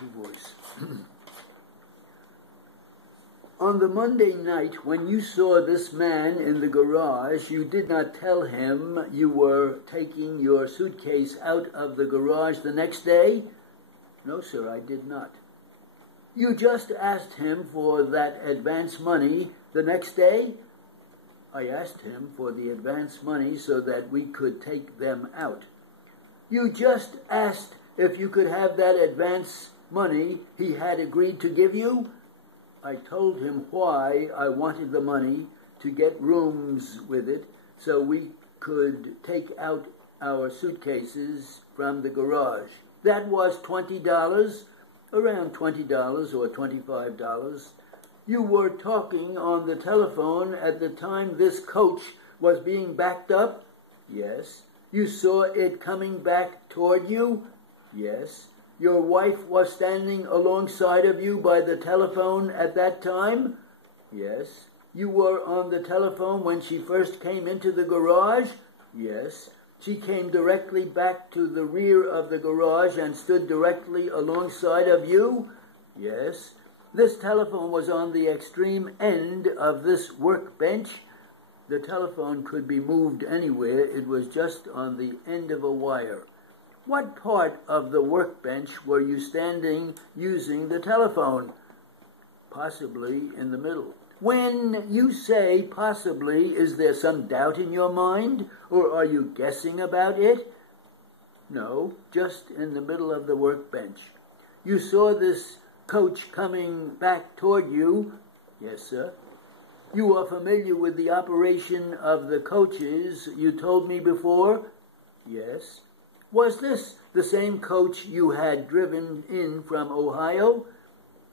voice. On the Monday night, when you saw this man in the garage, you did not tell him you were taking your suitcase out of the garage the next day? No, sir, I did not. You just asked him for that advance money the next day? I asked him for the advance money so that we could take them out. You just asked if you could have that advance money he had agreed to give you? I told him why I wanted the money, to get rooms with it so we could take out our suitcases from the garage. That was $20, around $20 or $25. You were talking on the telephone at the time this coach was being backed up? Yes. You saw it coming back toward you? Yes. Your wife was standing alongside of you by the telephone at that time? Yes. You were on the telephone when she first came into the garage? Yes. She came directly back to the rear of the garage and stood directly alongside of you? Yes. This telephone was on the extreme end of this workbench. The telephone could be moved anywhere. It was just on the end of a wire. What part of the workbench were you standing using the telephone? Possibly in the middle. When you say possibly, is there some doubt in your mind, or are you guessing about it? No, just in the middle of the workbench. You saw this coach coming back toward you? Yes, sir. You are familiar with the operation of the coaches you told me before? Yes. Was this the same coach you had driven in from Ohio?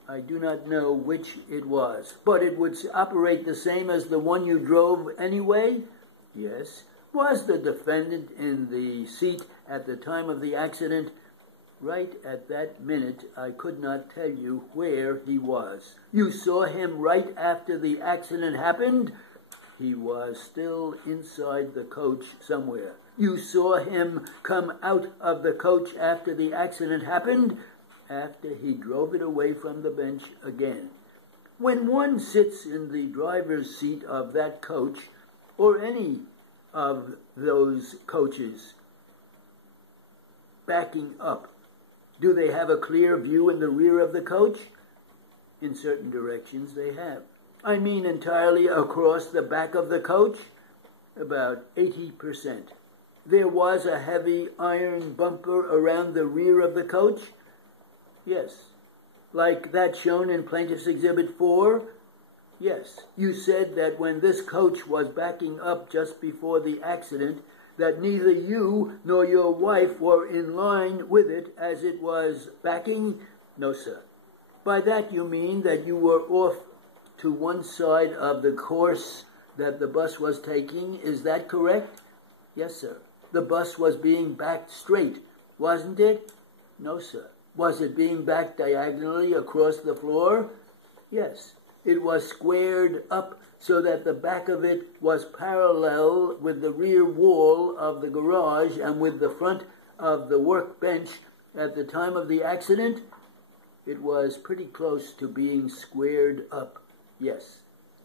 I do not know which it was, but it would operate the same as the one you drove anyway? Yes. Was the defendant in the seat at the time of the accident? Right at that minute, I could not tell you where he was. You saw him right after the accident happened? He was still inside the coach somewhere. You saw him come out of the coach after the accident happened? After he drove it away from the bench again. When one sits in the driver's seat of that coach, or any of those coaches, backing up, do they have a clear view in the rear of the coach? In certain directions they have. I mean entirely across the back of the coach? About 80%. There was a heavy iron bumper around the rear of the coach? Yes. Like that shown in Plaintiff's Exhibit 4? Yes. You said that when this coach was backing up just before the accident, that neither you nor your wife were in line with it as it was backing? No, sir. By that you mean that you were off to one side of the course that the bus was taking. Is that correct? Yes, sir. The bus was being backed straight, wasn't it? No, sir. Was it being backed diagonally across the floor? Yes. It was squared up so that the back of it was parallel with the rear wall of the garage and with the front of the workbench at the time of the accident? It was pretty close to being squared up, yes.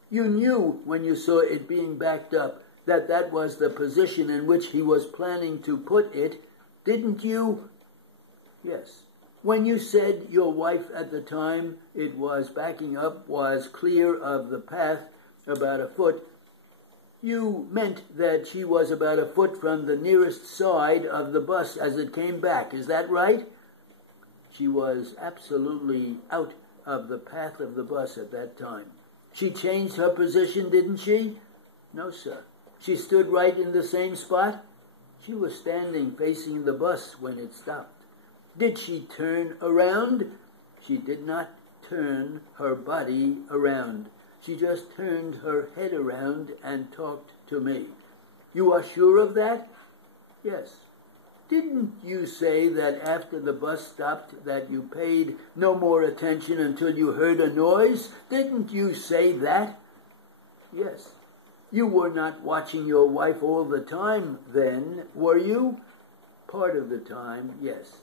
You knew when you saw it being backed up that that was the position in which he was planning to put it, didn't you? Yes. When you said your wife at the time it was backing up was clear of the path about a foot, you meant that she was about a foot from the nearest side of the bus as it came back. Is that right? She was absolutely out of the path of the bus at that time. She changed her position, didn't she? No, sir. She stood right in the same spot? She was standing facing the bus when it stopped. Did she turn around? She did not turn her body around. She just turned her head around and talked to me. You are sure of that? Yes. Didn't you say that after the bus stopped that you paid no more attention until you heard a noise? Didn't you say that? Yes. You were not watching your wife all the time then, were you? Part of the time, yes.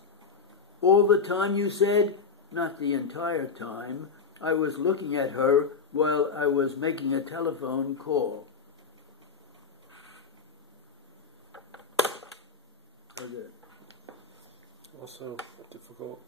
All the time, you said? not the entire time. I was looking at her while I was making a telephone call. Also difficult.